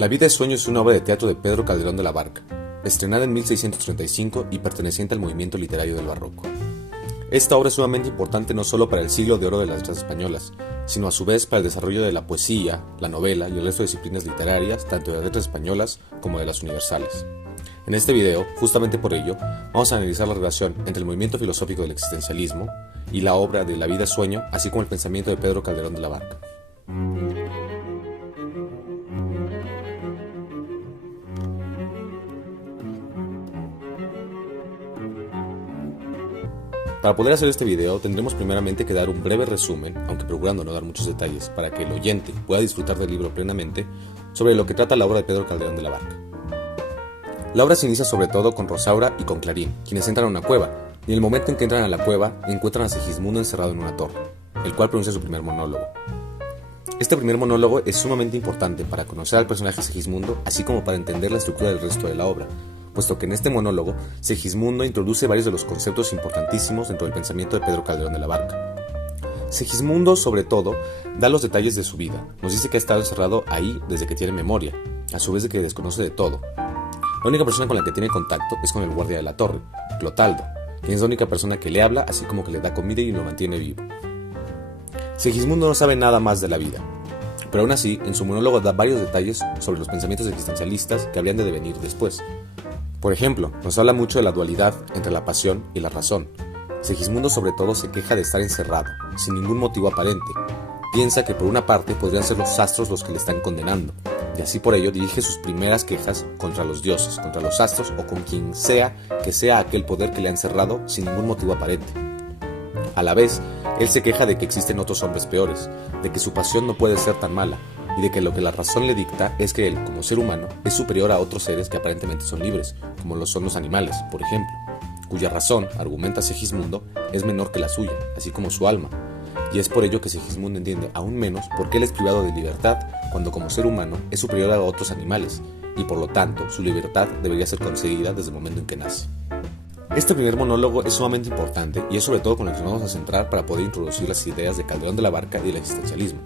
La vida es sueño es una obra de teatro de Pedro Calderón de la Barca, estrenada en 1635 y perteneciente al movimiento literario del Barroco. Esta obra es sumamente importante no solo para el siglo de oro de las letras españolas, sino a su vez para el desarrollo de la poesía, la novela y el resto de disciplinas literarias, tanto de las letras españolas como de las universales. En este video, justamente por ello, vamos a analizar la relación entre el movimiento filosófico del existencialismo y la obra de La vida es sueño, así como el pensamiento de Pedro Calderón de la Barca. Para poder hacer este video tendremos primeramente que dar un breve resumen, aunque procurando no dar muchos detalles, para que el oyente pueda disfrutar del libro plenamente, sobre lo que trata la obra de Pedro Calderón de la Barca. La obra se inicia sobre todo con Rosaura y con Clarín, quienes entran a una cueva, y en el momento en que entran a la cueva encuentran a Segismundo encerrado en una torre, el cual pronuncia su primer monólogo. Este primer monólogo es sumamente importante para conocer al personaje Segismundo, así como para entender la estructura del resto de la obra, puesto que en este monólogo Segismundo introduce varios de los conceptos importantísimos dentro del pensamiento de Pedro Calderón de la Barca. Segismundo, sobre todo, da los detalles de su vida, nos dice que ha estado encerrado ahí desde que tiene memoria, a su vez de que desconoce de todo. La única persona con la que tiene contacto es con el guardia de la torre, Clotaldo, quien es la única persona que le habla, así como que le da comida y lo mantiene vivo. Segismundo no sabe nada más de la vida, pero aún así, en su monólogo da varios detalles sobre los pensamientos existencialistas que habrían de devenir después. Por ejemplo, nos habla mucho de la dualidad entre la pasión y la razón. Segismundo sobre todo se queja de estar encerrado, sin ningún motivo aparente. Piensa que por una parte podrían ser los astros los que le están condenando, y así por ello dirige sus primeras quejas contra los dioses, contra los astros o con quien sea que sea aquel poder que le ha encerrado sin ningún motivo aparente. A la vez, él se queja de que existen otros hombres peores, de que su pasión no puede ser tan mala, y de que lo que la razón le dicta es que él, como ser humano, es superior a otros seres que aparentemente son libres, como lo son los animales, por ejemplo, cuya razón, argumenta Segismundo, es menor que la suya, así como su alma, y es por ello que Segismundo entiende aún menos por qué él es privado de libertad, cuando como ser humano es superior a otros animales, y por lo tanto su libertad debería ser concedida desde el momento en que nace. Este primer monólogo es sumamente importante y es sobre todo con el que nos vamos a centrar para poder introducir las ideas de Calderón de la Barca y del existencialismo.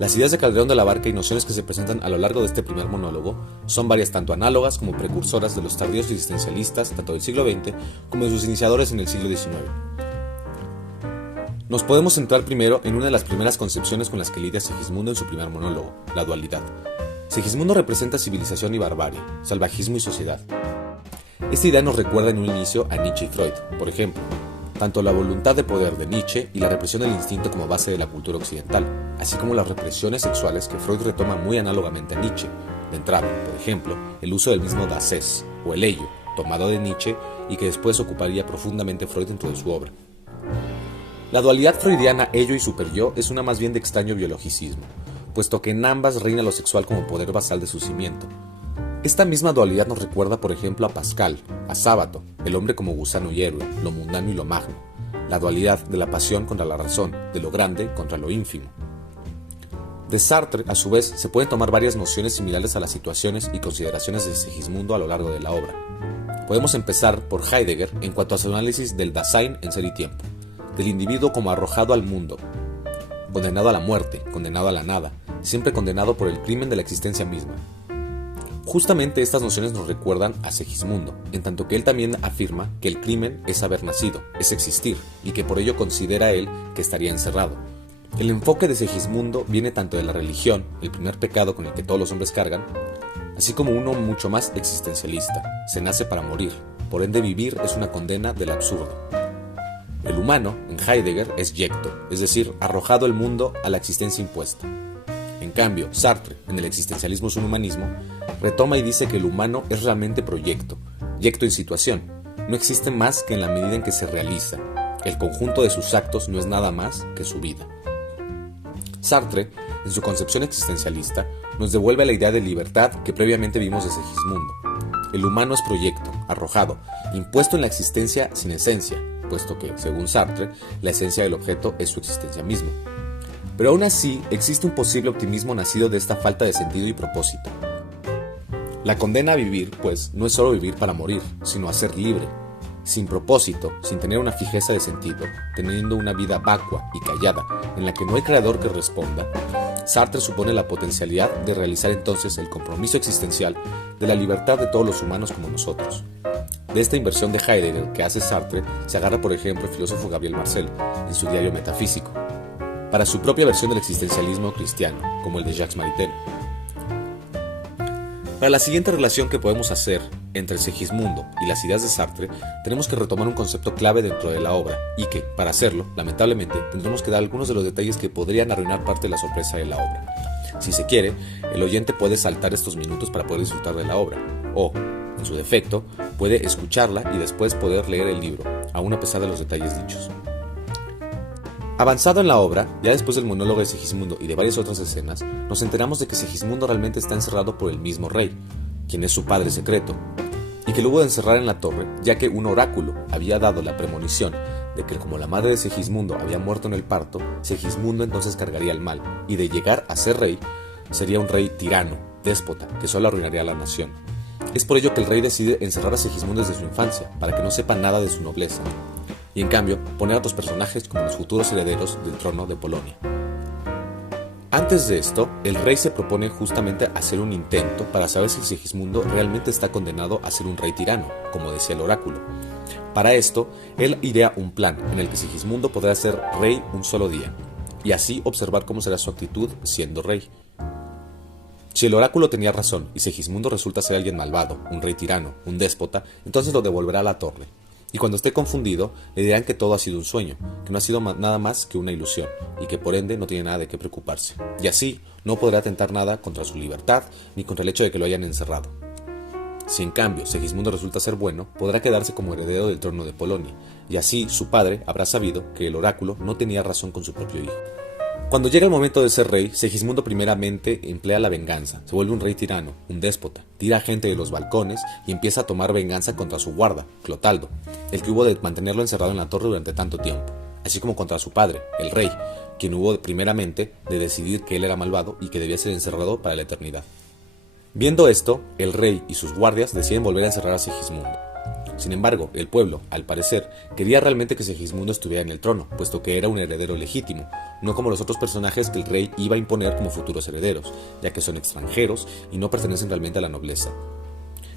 Las ideas de Calderón de la Barca y nociones que se presentan a lo largo de este primer monólogo son varias tanto análogas como precursoras de los tardíos existencialistas tanto del siglo XX como de sus iniciadores en el siglo XIX. Nos podemos centrar primero en una de las primeras concepciones con las que lidia Segismundo en su primer monólogo, la dualidad. Segismundo representa civilización y barbarie, salvajismo y sociedad. Esta idea nos recuerda en un inicio a Nietzsche y Freud, por ejemplo, tanto la voluntad de poder de Nietzsche y la represión del instinto como base de la cultura occidental, así como las represiones sexuales que Freud retoma muy análogamente a Nietzsche. De entrada, por ejemplo, el uso del mismo Dasein o el ello, tomado de Nietzsche y que después ocuparía profundamente Freud dentro de su obra. La dualidad freudiana ello y superyo es una más bien de extraño biologicismo, puesto que en ambas reina lo sexual como poder basal de su cimiento. Esta misma dualidad nos recuerda, por ejemplo, a Pascal, a Sábato, el hombre como gusano y héroe, lo mundano y lo magno, la dualidad de la pasión contra la razón, de lo grande contra lo ínfimo. De Sartre, a su vez, se pueden tomar varias nociones similares a las situaciones y consideraciones de Segismundo a lo largo de la obra. Podemos empezar por Heidegger en cuanto a su análisis del Dasein en Ser y Tiempo, del individuo como arrojado al mundo, condenado a la muerte, condenado a la nada, siempre condenado por el crimen de la existencia misma. Justamente estas nociones nos recuerdan a Segismundo, en tanto que él también afirma que el crimen es haber nacido, es existir, y que por ello considera él que estaría encerrado. El enfoque de Segismundo viene tanto de la religión, el primer pecado con el que todos los hombres cargan, así como uno mucho más existencialista, se nace para morir, por ende vivir es una condena del absurdo. El humano, en Heidegger, es yecto, es decir, arrojado el mundo a la existencia impuesta. En cambio, Sartre, en el existencialismo es un humanismo, retoma y dice que el humano es realmente proyecto, yecto en situación, no existe más que en la medida en que se realiza, el conjunto de sus actos no es nada más que su vida. Sartre, en su concepción existencialista, nos devuelve a la idea de libertad que previamente vimos de Segismundo. El humano es proyecto, arrojado, impuesto en la existencia sin esencia, puesto que, según Sartre, la esencia del objeto es su existencia misma. Pero aún así, existe un posible optimismo nacido de esta falta de sentido y propósito. La condena a vivir, pues, no es solo vivir para morir, sino a ser libre, sin propósito, sin tener una fijeza de sentido, teniendo una vida vacua y callada, en la que no hay creador que responda. Sartre supone la potencialidad de realizar entonces el compromiso existencial de la libertad de todos los humanos como nosotros. De esta inversión de Heidegger que hace Sartre se agarra por ejemplo el filósofo Gabriel Marcel en su diario Metafísico, para su propia versión del existencialismo cristiano, como el de Jacques Maritain. Para la siguiente relación que podemos hacer entre Segismundo y las ideas de Sartre, tenemos que retomar un concepto clave dentro de la obra, y que, para hacerlo, lamentablemente, tendremos que dar algunos de los detalles que podrían arruinar parte de la sorpresa de la obra. Si se quiere, el oyente puede saltar estos minutos para poder disfrutar de la obra, o, en su defecto, puede escucharla y después poder leer el libro, aún a pesar de los detalles dichos. Avanzado en la obra, ya después del monólogo de Segismundo y de varias otras escenas, nos enteramos de que Segismundo realmente está encerrado por el mismo rey, quien es su padre secreto, y que lo hubo de encerrar en la torre, ya que un oráculo había dado la premonición de que como la madre de Segismundo había muerto en el parto, Segismundo entonces cargaría el mal, y de llegar a ser rey, sería un rey tirano, déspota, que solo arruinaría a la nación. Es por ello que el rey decide encerrar a Segismundo desde su infancia, para que no sepa nada de su nobleza, y en cambio poner a otros personajes como los futuros herederos del trono de Polonia. Antes de esto, el rey se propone justamente hacer un intento para saber si Segismundo realmente está condenado a ser un rey tirano, como decía el oráculo. Para esto, él idea un plan en el que Segismundo podrá ser rey un solo día, y así observar cómo será su actitud siendo rey. Si el oráculo tenía razón y Segismundo resulta ser alguien malvado, un rey tirano, un déspota, entonces lo devolverá a la torre. Y cuando esté confundido, le dirán que todo ha sido un sueño, que no ha sido nada más que una ilusión, y que por ende no tiene nada de qué preocuparse. Y así, no podrá atentar nada contra su libertad, ni contra el hecho de que lo hayan encerrado. Si en cambio Segismundo resulta ser bueno, podrá quedarse como heredero del trono de Polonia, y así su padre habrá sabido que el oráculo no tenía razón con su propio hijo. Cuando llega el momento de ser rey, Segismundo primeramente emplea la venganza, se vuelve un rey tirano, un déspota, tira a gente de los balcones y empieza a tomar venganza contra su guarda, Clotaldo, el que hubo de mantenerlo encerrado en la torre durante tanto tiempo, así como contra su padre, el rey, quien hubo primeramente de decidir que él era malvado y que debía ser encerrado para la eternidad. Viendo esto, el rey y sus guardias deciden volver a encerrar a Segismundo. Sin embargo, el pueblo, al parecer, quería realmente que Segismundo estuviera en el trono, puesto que era un heredero legítimo, no como los otros personajes que el rey iba a imponer como futuros herederos, ya que son extranjeros y no pertenecen realmente a la nobleza.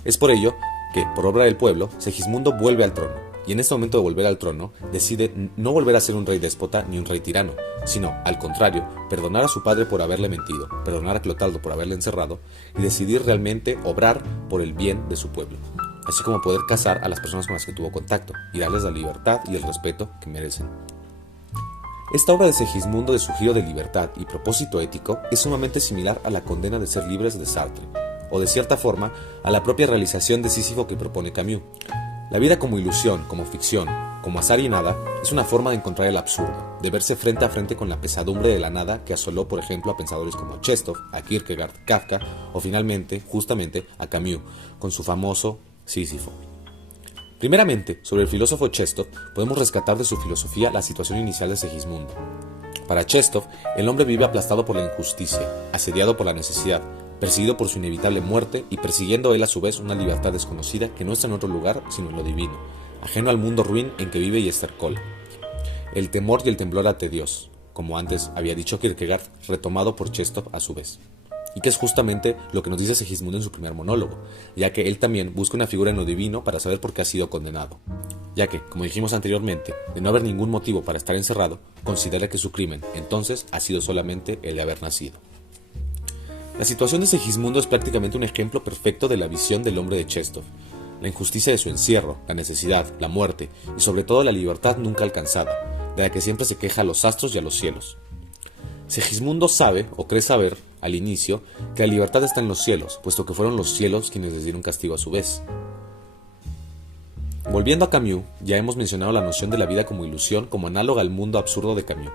Es por ello que, por obra del pueblo, Segismundo vuelve al trono, y en este momento de volver al trono, decide no volver a ser un rey déspota ni un rey tirano, sino, al contrario, perdonar a su padre por haberle mentido, perdonar a Clotaldo por haberle encerrado, y decidir realmente obrar por el bien de su pueblo, así como poder casar a las personas con las que tuvo contacto y darles la libertad y el respeto que merecen. Esta obra de Segismundo de su giro de libertad y propósito ético es sumamente similar a la condena de ser libres de Sartre, o de cierta forma a la propia realización de Sísifo que propone Camus. La vida como ilusión, como ficción, como azar y nada, es una forma de encontrar el absurdo, de verse frente a frente con la pesadumbre de la nada que asoló por ejemplo a pensadores como Chestov, a Kierkegaard, Kafka o finalmente, justamente, a Camus, con su famoso Sísifo. Primeramente, sobre el filósofo Chestov, podemos rescatar de su filosofía la situación inicial de Segismundo. Para Chestov, el hombre vive aplastado por la injusticia, asediado por la necesidad, perseguido por su inevitable muerte y persiguiendo él a su vez una libertad desconocida que no está en otro lugar sino en lo divino, ajeno al mundo ruin en que vive y estercola. El temor y el temblor ante Dios, como antes había dicho Kierkegaard, retomado por Chestov a su vez. Y que es justamente lo que nos dice Segismundo en su primer monólogo, ya que él también busca una figura en lo divino para saber por qué ha sido condenado, ya que, como dijimos anteriormente, de no haber ningún motivo para estar encerrado, considera que su crimen, entonces, ha sido solamente el de haber nacido. La situación de Segismundo es prácticamente un ejemplo perfecto de la visión del hombre de Chestov, la injusticia de su encierro, la necesidad, la muerte y sobre todo la libertad nunca alcanzada, de la que siempre se queja a los astros y a los cielos. Segismundo sabe, o cree saber, al inicio, que la libertad está en los cielos, puesto que fueron los cielos quienes les dieron castigo a su vez. Volviendo a Camus, ya hemos mencionado la noción de la vida como ilusión como análoga al mundo absurdo de Camus.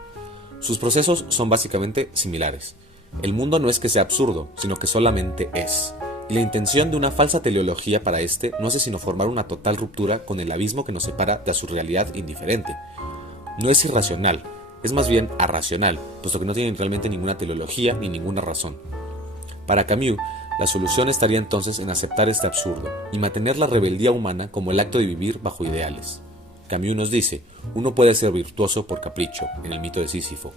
Sus procesos son básicamente similares. El mundo no es que sea absurdo, sino que solamente es. Y la intención de una falsa teleología para este no hace sino formar una total ruptura con el abismo que nos separa de su realidad indiferente. No es irracional, es más bien arracional, puesto que no tiene realmente ninguna teleología ni ninguna razón. Para Camus, la solución estaría entonces en aceptar este absurdo y mantener la rebeldía humana como el acto de vivir bajo ideales. Camus nos dice, uno puede ser virtuoso por capricho, en el mito de Sísifo.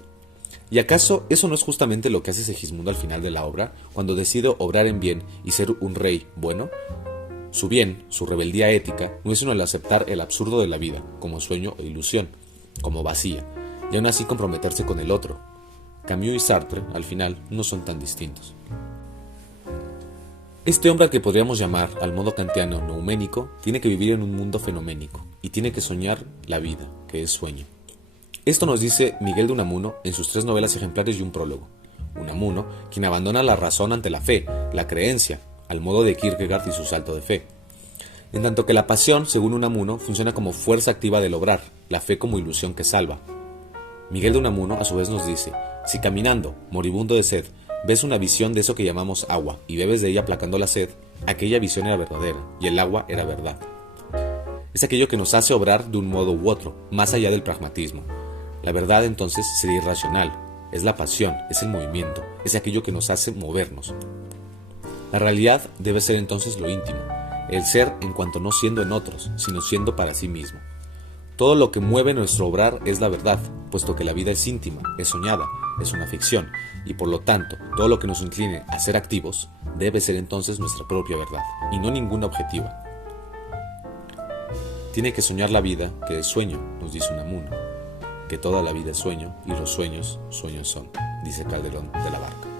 ¿Y acaso eso no es justamente lo que hace Segismundo al final de la obra, cuando decide obrar en bien y ser un rey bueno? Su bien, su rebeldía ética, no es sino el aceptar el absurdo de la vida, como sueño e ilusión, como vacía, y aún así comprometerse con el otro. Camus y Sartre, al final, no son tan distintos. Este hombre al que podríamos llamar, al modo kantiano, nouménico, tiene que vivir en un mundo fenoménico, y tiene que soñar la vida, que es sueño. Esto nos dice Miguel de Unamuno en sus 3 novelas ejemplares y un prólogo. Unamuno, quien abandona la razón ante la fe, la creencia, al modo de Kierkegaard y su salto de fe. En tanto que la pasión, según Unamuno, funciona como fuerza activa del obrar, la fe como ilusión que salva. Miguel de Unamuno a su vez nos dice, si caminando, moribundo de sed, ves una visión de eso que llamamos agua y bebes de ella aplacando la sed, aquella visión era verdadera y el agua era verdad. Es aquello que nos hace obrar de un modo u otro, más allá del pragmatismo. La verdad entonces sería irracional, es la pasión, es el movimiento, es aquello que nos hace movernos. La realidad debe ser entonces lo íntimo, el ser en cuanto no siendo en otros, sino siendo para sí mismo. Todo lo que mueve nuestro obrar es la verdad, puesto que la vida es íntima, es soñada, es una ficción, y por lo tanto, todo lo que nos incline a ser activos debe ser entonces nuestra propia verdad, y no ninguna objetiva. Tiene que soñar la vida, que es sueño, nos dice Unamuno, que toda la vida es sueño, y los sueños, sueños son, dice Calderón de la Barca.